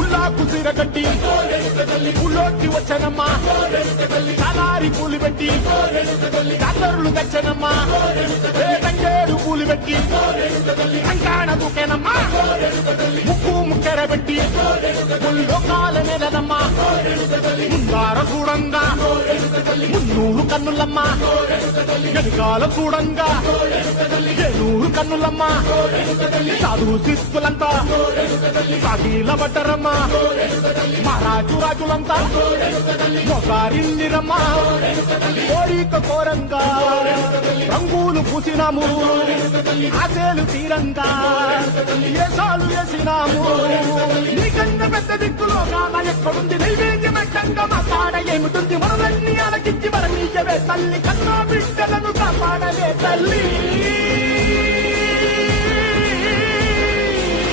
ఉల్లాకు సీర కట్టి ఉల్లోకి వచ్చనమ్మా కలారి పూలు పెట్టి కల్లరులు తెచ్చనమ్మా తంగేడు పూలు పెట్టి కంకాణ దూకేనమ్మా ముక్కు ముక్కెర పెట్టి లోకాల నెలనమ్మా ముందార చూడంగా మున్నూరు కన్నులమ్మా వెనుకాల చూడంగా ఏనూరు కన్నులమ్మా సాధు శిస్తులంతా సాగిల పడ్డరమ్మా మహారాజు రాజులంతా మొగారిల్లిరమ్మా కోరిక కోరంగా రంగులు పూసినాము ఆశలు తీరంగా ఏసాలు వేసినాము నీకన్నా పెద్ద దిక్కులో కాన ఎక్కడుంది నైవేద్యం అడ్డంగా మాట్లాడ ఏమిటుంది మనలన్నీ అలకించి మరణీయవే తల్లి కన్నా బిడ్డలను కాపాడవే తల్లి